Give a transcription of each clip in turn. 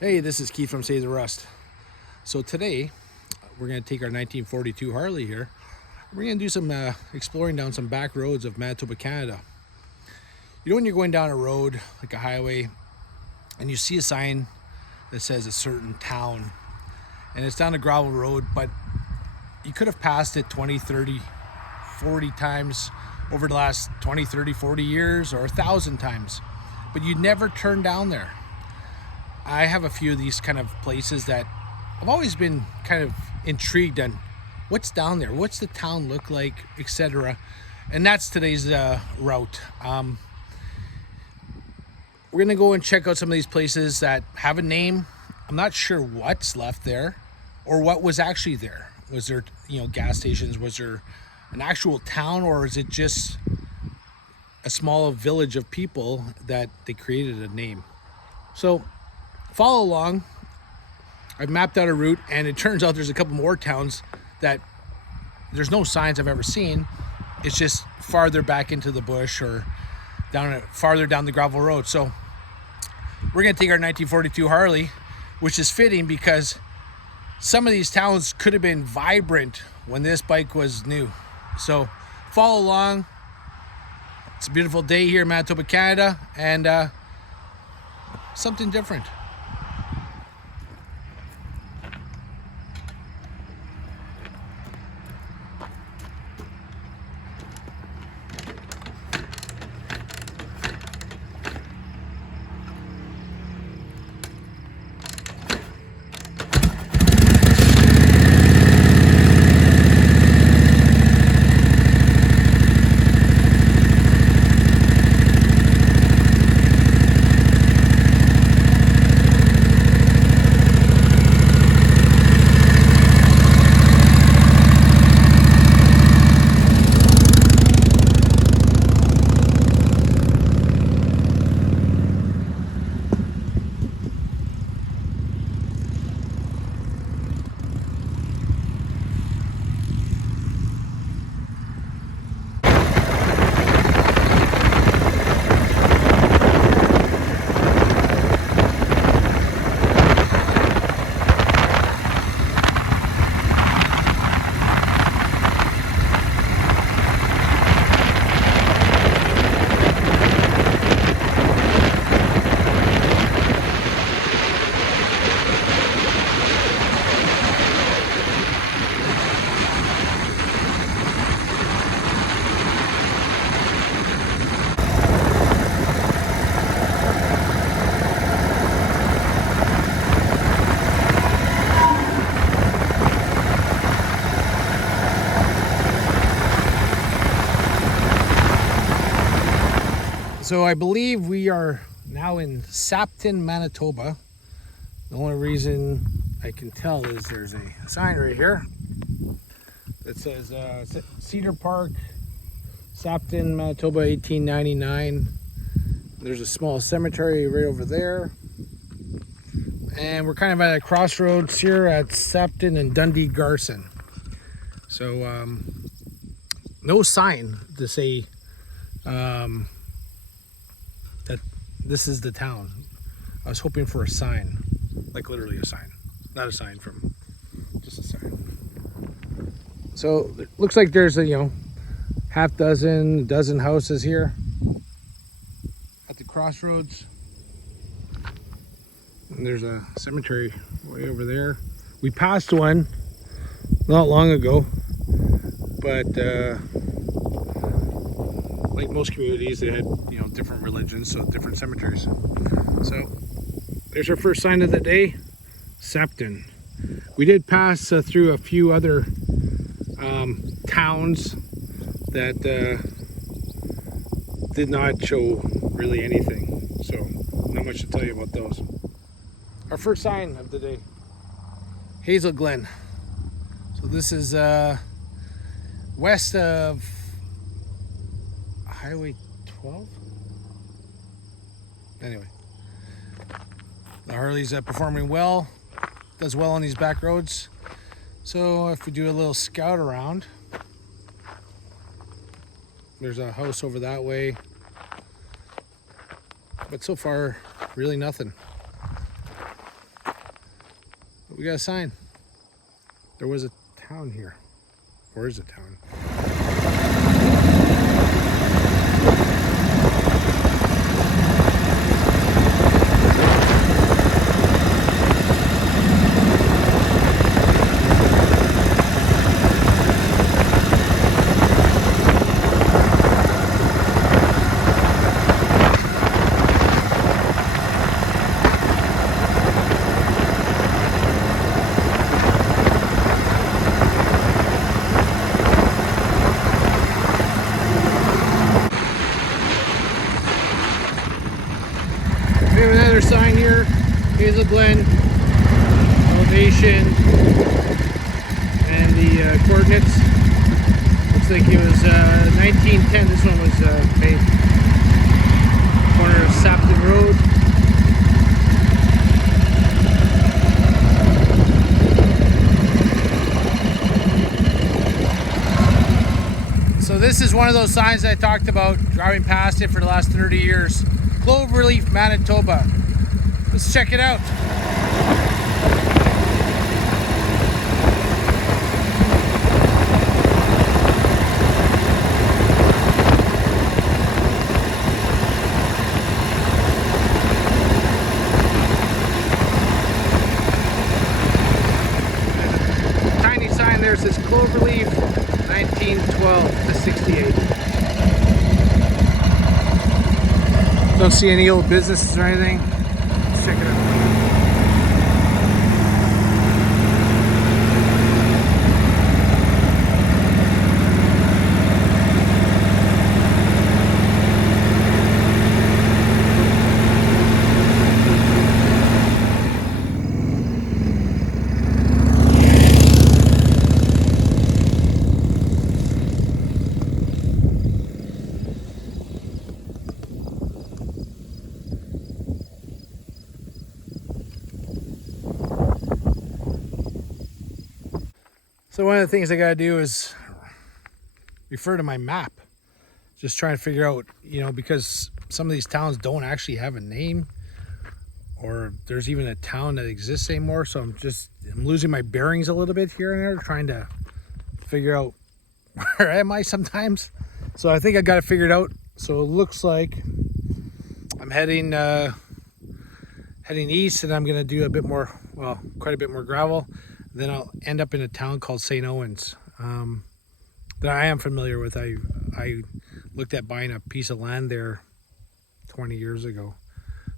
Hey, this is Keith from Save the Rust. So today we're going to take our 1942 Harley here. We're going to do some exploring down some back roads of Manitoba, Canada. You know when you're going down a road, like a highway, and you see a sign that says a certain town, and it's down a gravel road, but you could have passed it 20, 30, 40 times over the last 20, 30, 40 years, or 1,000 times, but you never turn down there. I have a few of these kind of places that I've always been kind of intrigued on what's down there, what's the town look like, etc. And that's today's route. We're gonna go and check out some of these places that have a name. I'm not sure what's left there or what was actually there. Was there, gas stations? Was there an actual town, or is it just a small village of people that they created a name? So follow along. I've mapped out a route, and it turns out there's a couple more towns that there's no signs I've ever seen. It's just farther back into the bush or farther down the gravel road. So we're gonna take our 1942 Harley, which is fitting because some of these towns could have been vibrant when this bike was new. So follow along. It's a beautiful day here in Manitoba, Canada, and something different. So I believe we are now in Sapton, Manitoba. The only reason I can tell is there's a sign right here that says Cedar Park, Sapton, Manitoba, 1899. There's a small cemetery right over there. And we're kind of at a crossroads here at Sapton and Dundee Garson. So no sign to say that this is the town. I was hoping for a sign, like literally a sign, not a sign from, just a sign. So it looks like there's a half dozen houses here at the crossroads, and there's a cemetery way over there. We passed one not long ago, but like most communities, they had different religions, so different cemeteries. So there's our first sign of the day, Sapton. We did pass through a few other towns that did not show really anything, so not much to tell you about those. Our first sign of the day, Hazel Glen. So this is west of Highway 12. Anyway, the Harley's performing well, does well on these back roads. So if we do a little scout around, there's a house over that way. But so far, really nothing. But we got a sign. There was a town here. Where is a town? We have another sign here. Here's the blend, elevation, and the coordinates. Looks like it was 1910. This one was made. Corner of Sapton Road. So this is one of those signs I talked about, driving past it for the last 30 years. Cloverleaf, Manitoba. Let's check it out. Tiny sign there says Cloverleaf, 1912 to 68. Don't see any old businesses or anything. Let's check it out. So one of the things I gotta do is refer to my map. Just trying to figure out, you know, because some of these towns don't actually have a name, or there's even a town that exists anymore. So I'm losing my bearings a little bit here and there, trying to figure out where am I sometimes. So I think I got it figured out. So it looks like I'm heading east, and I'm gonna do a bit more, well, quite a bit more gravel. Then I'll end up in a town called St. Owens that I am familiar with. I looked at buying a piece of land there 20 years ago.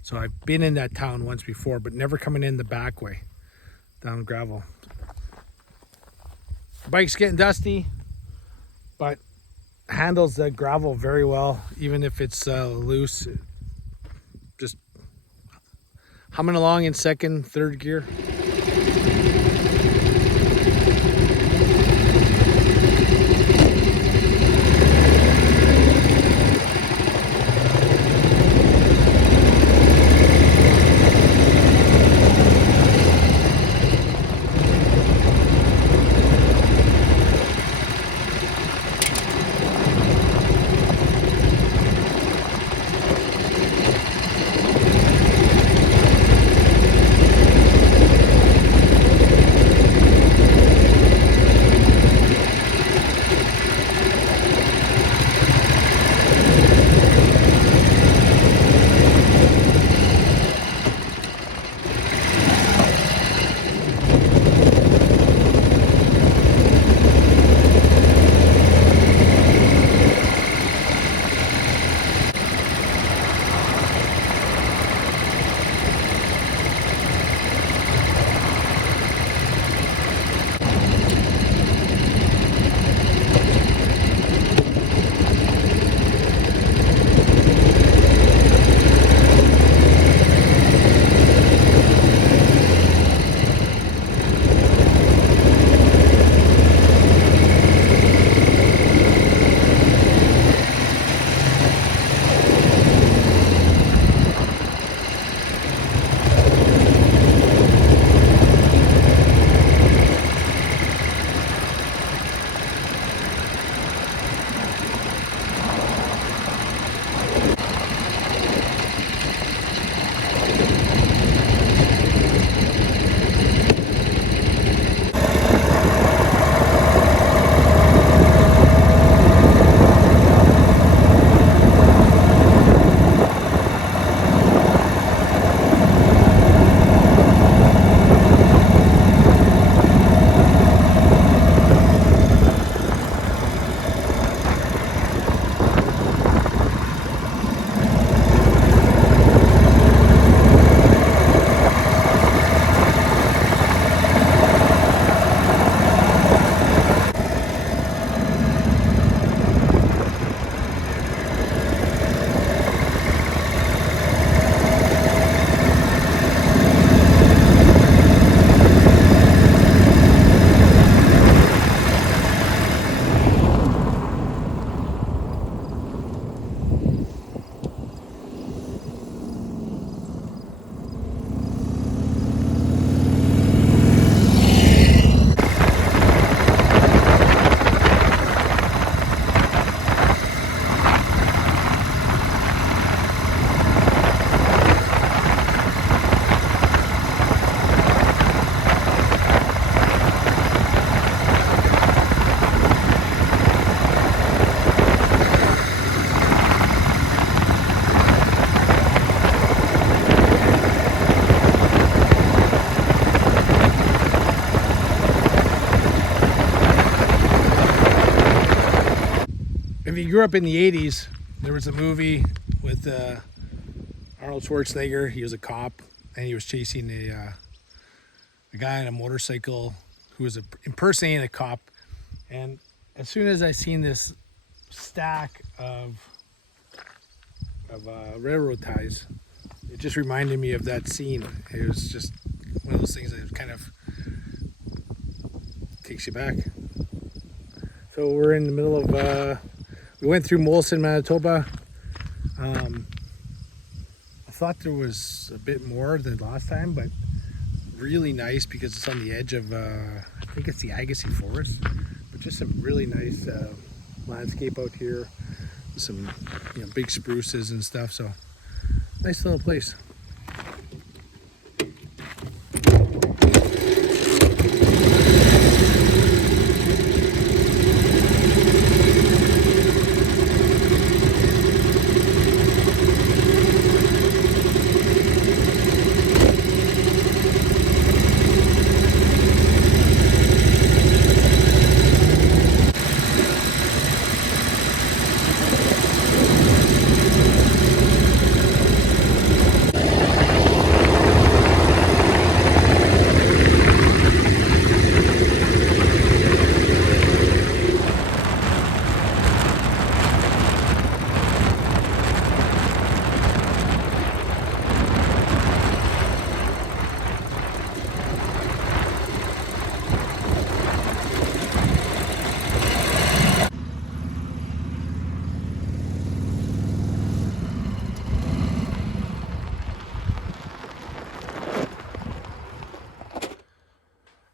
So I've been in that town once before, but never coming in the back way down gravel. The bike's getting dusty, but handles the gravel very well, even if it's loose. Just humming along in second, third gear. if you grew up in the 80s, there was a movie with Arnold Schwarzenegger. He was a cop, and he was chasing a guy on a motorcycle who was impersonating a cop. And as soon as I seen this stack of railroad ties, it just reminded me of that scene. It was just one of those things that kind of takes you back. So we're in the middle of, we went through Molson, Manitoba. I thought there was a bit more than last time, but really nice because it's on the edge of, I think it's the Agassiz Forest, but just some really nice landscape out here. Some big spruces and stuff, so nice little place.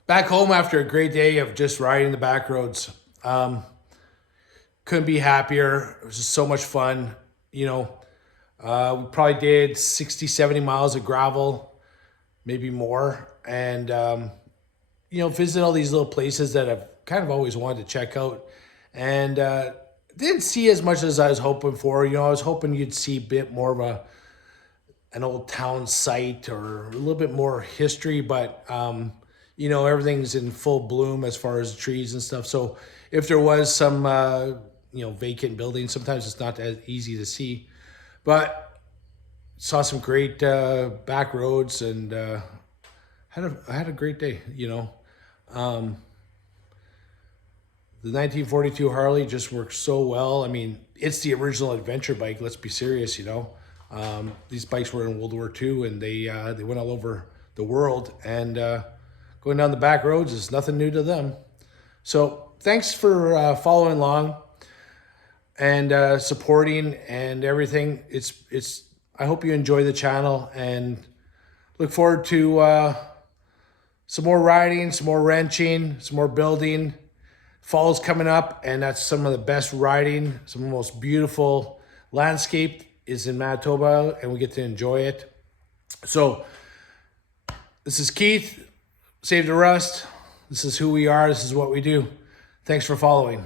Back home after a great day of just riding the back roads. Couldn't be happier. It was just so much fun. We probably did 60, 70 miles of gravel, maybe more. And, visit all these little places that I've kind of always wanted to check out. And didn't see as much as I was hoping for. I was hoping you'd see a bit more of an old town site or a little bit more history, but everything's in full bloom as far as trees and stuff. So if there was some, vacant buildings, sometimes it's not as easy to see. But saw some great back roads and had a great day. The 1942 Harley just works so well. I mean, it's the original adventure bike. Let's be serious. These bikes were in World War II, and they went all over the world. And going down the back roads is nothing new to them. So thanks for following along and supporting and everything. I hope you enjoy the channel and look forward to some more riding, some more wrenching, some more building. Fall's coming up, and that's some of the best riding, some of the most beautiful landscape is in Manitoba, and we get to enjoy it. So this is Keith, Save the Rust. This is who we are. This is what we do. Thanks for following.